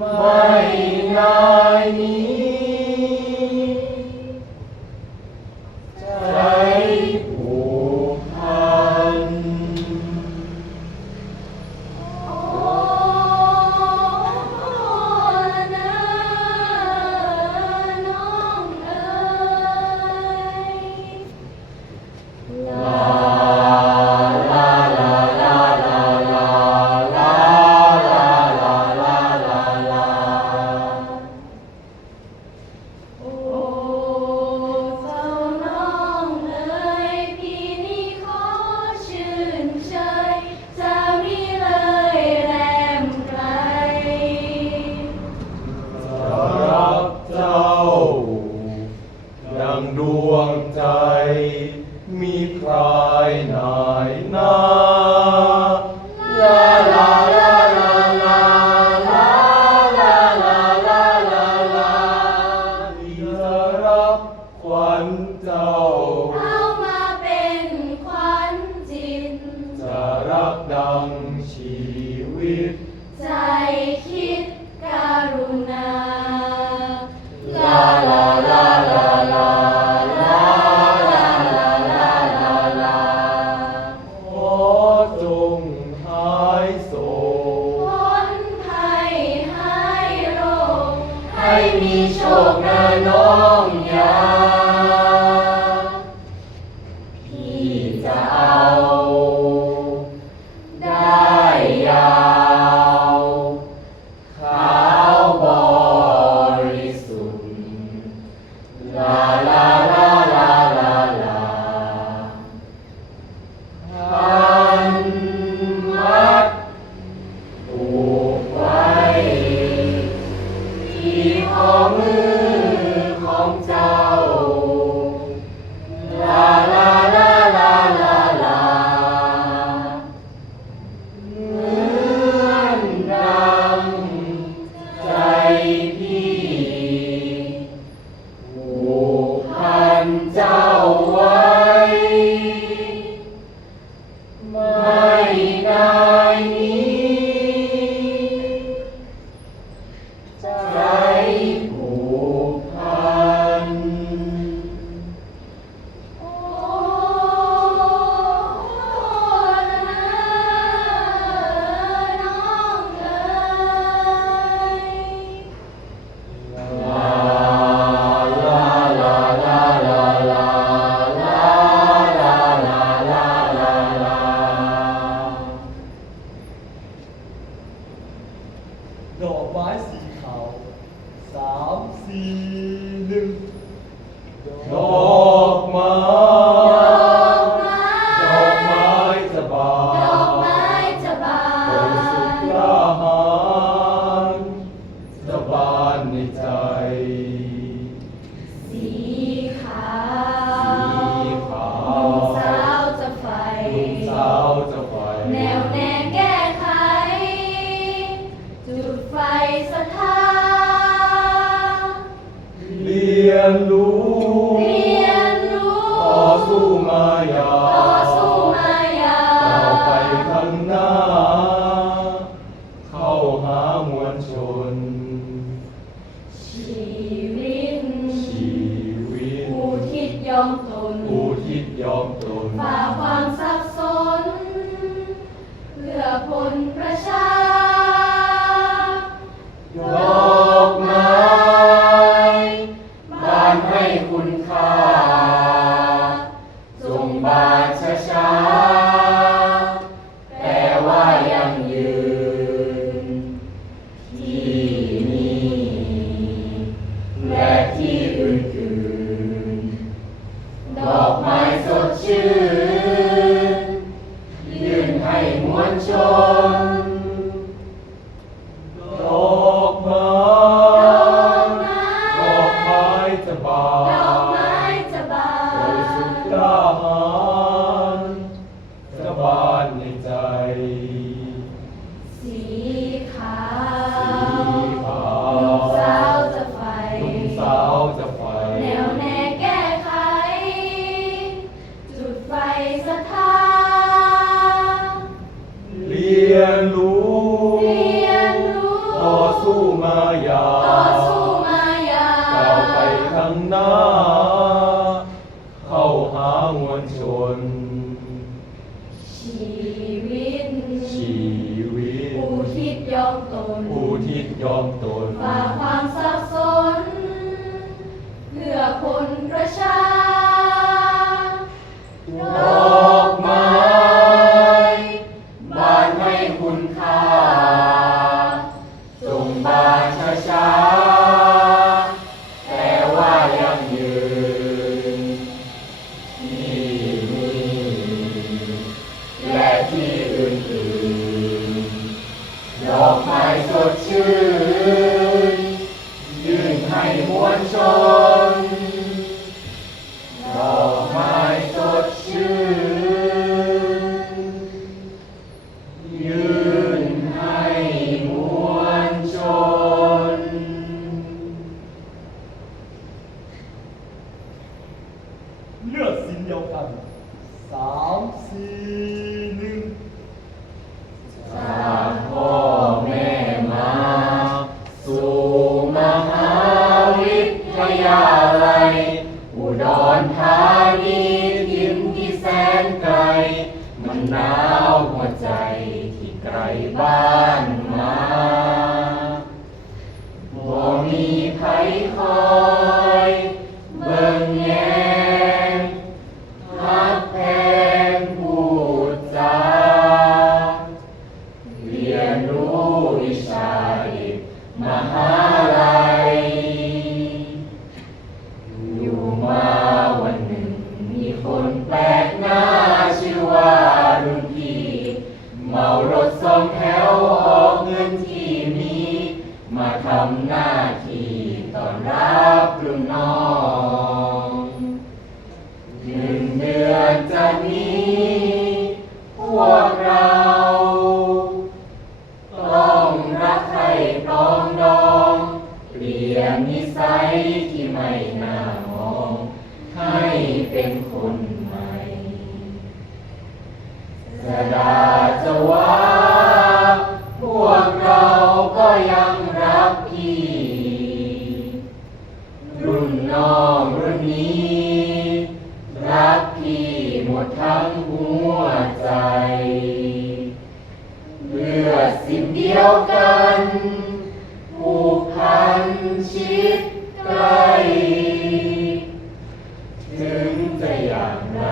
My nossa. มีใครานา หนึ่งดอกไม้ดอกไม้จะบานบริสุทธิ์กล้าหาญจะบานในใจ สีขาวลูกสาวจะไฟสถาน esperando สาวจะไฟแนวแน่แก้ไข จุดไฟศรัทธาเรียนรู้เรียนรู้ ต่อสู้มายาต่อสู้มายาก้าวไปข้างหน้า เข้าหามวลชน ชีวิตชีวิตผู้ทิศยอมตนผู้ทิศยอมตน ฝ่าความสับสนเพื่อ คนประชาดอกไม้บานให้คุณค่าจงบานช้าๆแต่ว่ายังยืนที่นี่และที่อื่นๆดอกไม้สดชื่นยื่ เดียวกันสามสี่หนึ่ง ทำหน้าที่ต้อนรับรุ่นน้องหนึ่งเดือนจะนี้ พวกเรา อย่างไร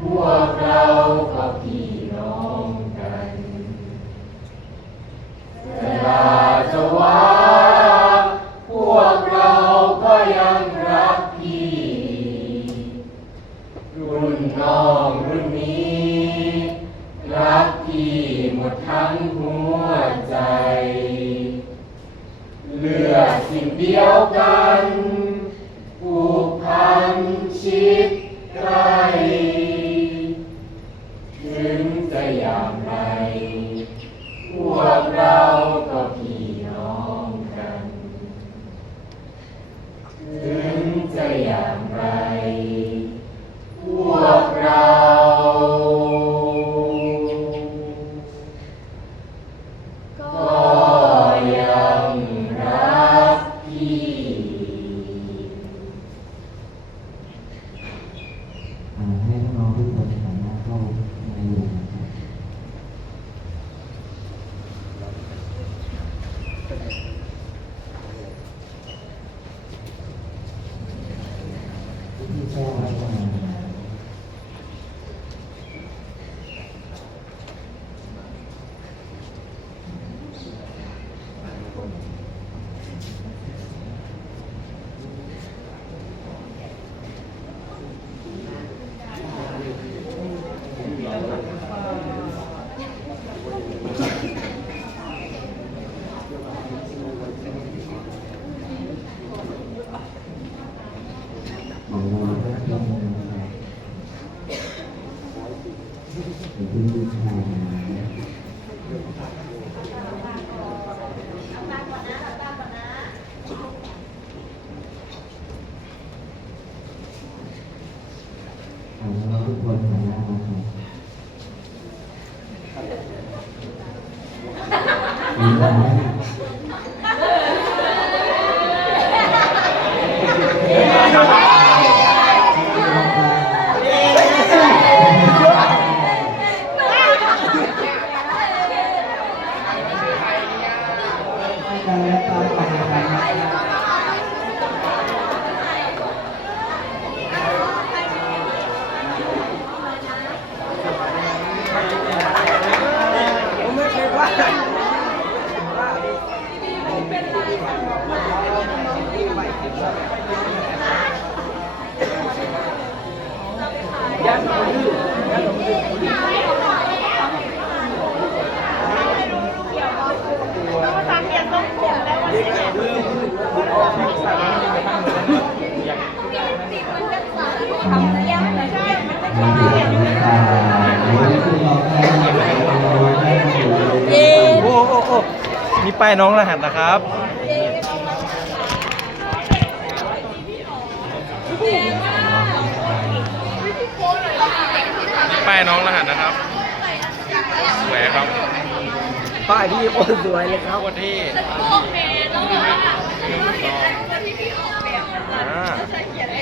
พวกเราก็พี่น้องกันสลาจะว่าพวกเราก็ยังรักพี่ รุ่นน้องรุ่นนี้ รักพี่หมดทั้งหัวใจ เลือกสิ่งเดียวกัน ชิดใกล้ถึงจะอย่างไร พวกเราก็พี่น้องกัน ถึงจะอย่างไร พวกเราก็ เป็นผู้ดูชายนะของเราทุกคนนะครับ นี่ป้ายน้องรหัสนะครับป้ายน้องรหัสนะครับแหวครับป้ายพี่โอ้สวยเลยครับวันที่โอเคแล้วเหรอ